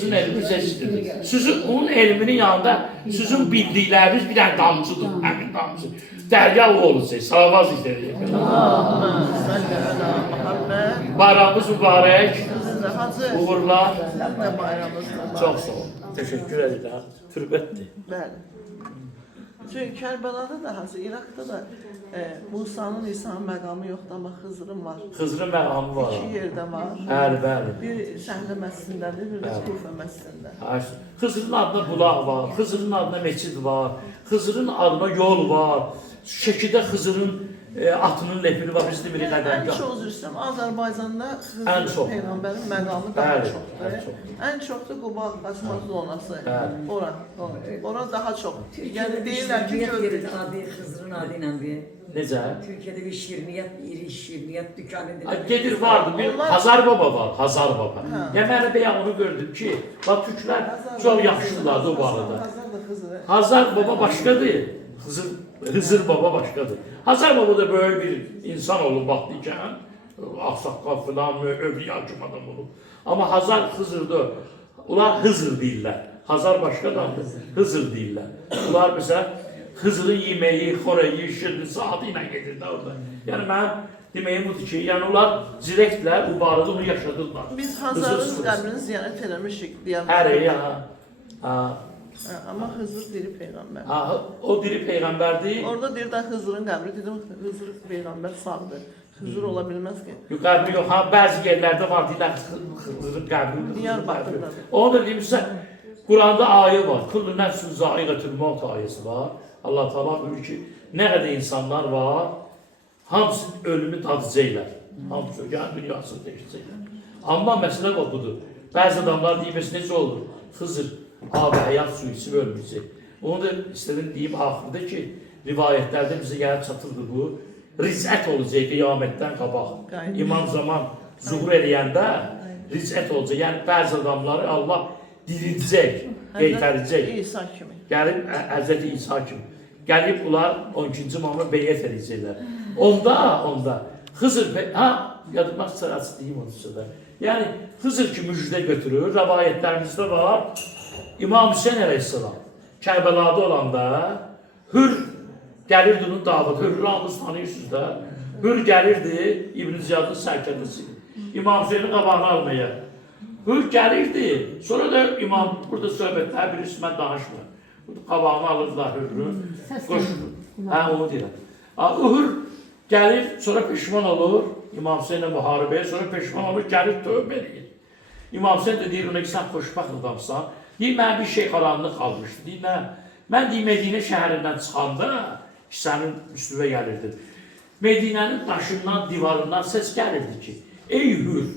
sizin elmi seçdir. Sizin onun elminin yanında sizin bildikleriniz bir tane damcıdır. Həmin damcı. Derya oğlu siz. Salavat izleyecek. Bayramınız mübarek. Uğurlar. Çok sağ olun. Teşekkür ederim. Türbettir. Bəli. Çünki Kərbəlada da, İraqda da Musanın, İsa'nın məqamı yoxdur, amma Xızırın var. Xızırın məqamı var. İki yerdə var. Bəli, bəli. Bir Səhnə məscidindədir, bir də Kufə məscidində. Xızırın adına bulaq var, Xızırın adına meçid var, Xızırın adına yol var. Şəkidə Xızırın atının lepini var, biz demirik qədərgah. Ən çox üzr istəyirəm, Azərbaycanda Ən çox. Xızır Peyğəmbərin məqamı daha Bəli, çoxdur. ən çox. Ən çox da Quba qaçma zonası. Bəli. Ora daha çox. Yəni deyirlər ki, Şirniyyat gördük. yeri adı Xızırın adı ilə bir. Necə? Türkiye'de bir şirniyyat, iri şirniyyat dükkanı. Gedir vardı, bir Hazar Baba var, Hazar Baba. Ya mən bir onu gördüm ki, bak Türklər çox yaxşıdırlar o barədə. Hazar Baba başqadır, Hızır Baba başqadır. Hazar Baba da böyle bir insan olub vaxtlıkən, Ağsaqqal filan, övliya kim adam olub. Amma Hazar Hızır'da, onlar Hızır deyirlər. Hazar başqadandır, Hızır deyirlər. Onlar mesela Hızırın yemeği, xoreyi, şirli, saatı ilə gedirdi orada. Yəni mənim deməyim budur ki, yəni onlar direktlər bu barədə onu yaşadırlar. Biz Hazarın qəbrini ziyarət eləmişik deyəm. Hər ya. Amma Hızır diri Peyğəmbər. O diri Peyğəmbərdir. Orada deyir də Hızırın qəbri, dedim Hızır Peyğəmbər sağdır. Hızır ola bilməz ki. Yox, qəbri yox, bəzi yerlərdə var deyirlər Hızırın qəbridir. Diyarbakırdadır. Onu da deyim sizə, Quranda ayə var, Kullu nəfsün zaiqətül mevt ayəsi var. Allah Teala buyurur ki, nə qədər insanlar var, hamısı ölümü tadacaqlar. Hamısı yəni dünyasını dəyişəcəklər. Amma məsələ o budur. Bəzi adamlar deyir, necə olur? Xızır, abi həyat suyu içib ölməyəcək. Onu da istədim deyim axırda ki, rivayətlərdə bizə gəlib çatırdı bu. Rizət olacaq qiyamətdən qabaq. İmam zaman zuhur eləyəndə rizət olacaq. Yəni bəzi adamları Allah dirildəcək, qeytərəcək. İsa kimi. Gəlib Həzrəti İsa kimi. Gəlib bunlar 12-ci imamla beyyət edəcəklər. Onda Xızır, yadıma sırası deyim onu sizə. Yəni Xızır ki müjdə götürür, rəvayətlərimizdə var. İmam Hüseyin əleyhissalam Kərbəlada olanda Hür gəlirdi onun davadı. Hürrü hamınız tanıyırsınız da. Hür gəlirdi İbn Ziyadın sərkərdəsi. İmam Hüseyinin qabağını almaya. Hür gəlirdi. Sonra da imam burada söhbətlər birisi mən danışmıyorum. Qabağını alırdılar Hürrün. Onu deyirəm. Hür gəlir, sonra peşman olur. İmam Hüseyinlə müharibəyə, sonra peşman olur, gəlir tövbə edir. İmam Hüseyin də deyir ona ki, sən xoşbaxt adamsan. Deyir, mən bir şey qaranlıq qalmışdı. Deyir, mən deyir, Medinə şəhərindən çıxanda ki, sənin üstüvə gəlirdi. Medinənin daşından, divarından səs gəlirdi ki, ey Hür,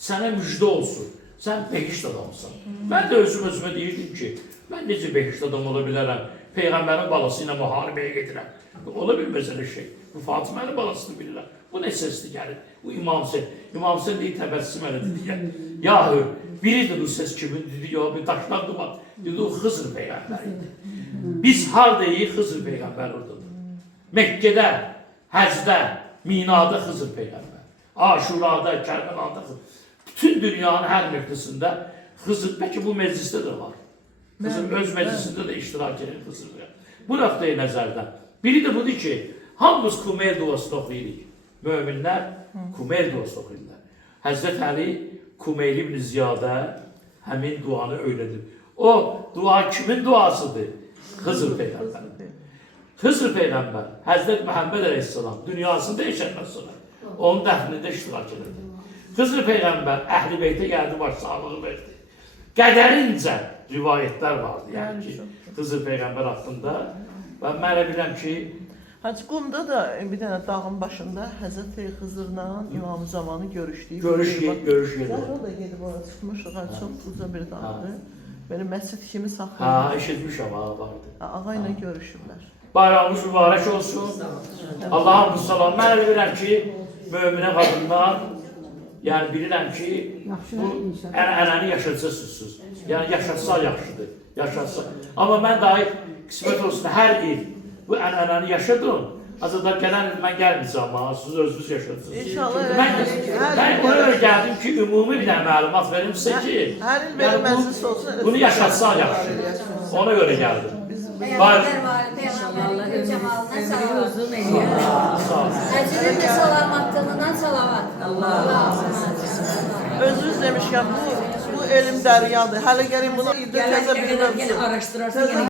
sənə müjdə olsun. Sən behişt adamsan. Mən də özümə deyirdim ki, mən necə behişt adam ola bilərəm? Peyğəmbərin balası ilə müharibəyə gedirəm. Ola bilməz elə şey. Bu Fatimənin balasını bilirəm. Bu nə səsli gəlir? Bu İmam Hüseyin. İmam Hüseyin deyir, təbəssüm elədi deyir. Yahu, biridir bu səs kimin? Dedi, ya bir daşdan duman. Dedi, o Xızır Peyğəmbər idi. Biz hardayıq? Xızır Peyğəmbər oradadır. Məkkədə, Həcdə, Minada Xızır Peyğəmbər. Aşurada, Kərbəlada Xızır. Bütün dünyanın hər nöqtəsində Xızır, bəlkə bu meclisdə də var. Xızır öz meclisində də iştirak edir Xızır. Bu nöqteyi nəzərdən. Biri də budur ki, hamımız Kumeyl duasını oxuyuruq. Möminlər Kumeyl duası oxuyurlar. Həzrət Əli Kumeyl ibn Ziyadə həmin duanı öylədir. O dua kimin duasıdır? Xızır Peyğəmbər. Xızır Peyğəmbər, Həzrət Məhəmməd əleyhissalam dünyasında yaşandan sonra onun dəfnində iştirak edir. Xızır Peyğəmbər Əhl-i Beytə gəldi, başsağlığı verdi. Qədərincə rivayətlər vardı, yəni ki, Xızır Peyğəmbər haqqında. Və mən bilirəm ki, Hacı Qumda da bir dənə dağın başında Həzrət Xızırla İmam Zamanı görüşdüyü. Görüş yeri. O da gedib oraya çıxmışıq, çox uca bir dağdır. Belə məscid kimi saxlayır. Eşitmişəm, vardı. Ağa ilə görüşürlər. Bayramımız mübarək olsun. Allah'ım salam. Mən bilirəm ki, möminə qadınlar, yəni bilirəm ki, bu ənəni yaşatsızsınız. Yəni yaşatsa yaxşıdır, yaşatsa. Amma mən dahi qismət olsun, hər il bu ənəni yaşadım. Azadlar gələn il mən gəlməyəcəm amma siz özünüz yaşarsınız. İnşallah Ben, ben ona göre geldim ki ümumi bir tane məlumat verim size ki Hər il belə məclis olsun. bunu yaşatsan yaxşı. Ona göre geldim. Var. Allah Cemalına ömrü salavat. uzun eyle. Sağ olun. Əcrin də salamatlığından salavat. Allah. Özünüz demişkən bu elm dəryadır. Hələ gəlin bunu təzə bir Gene mövzu. araştırarsın.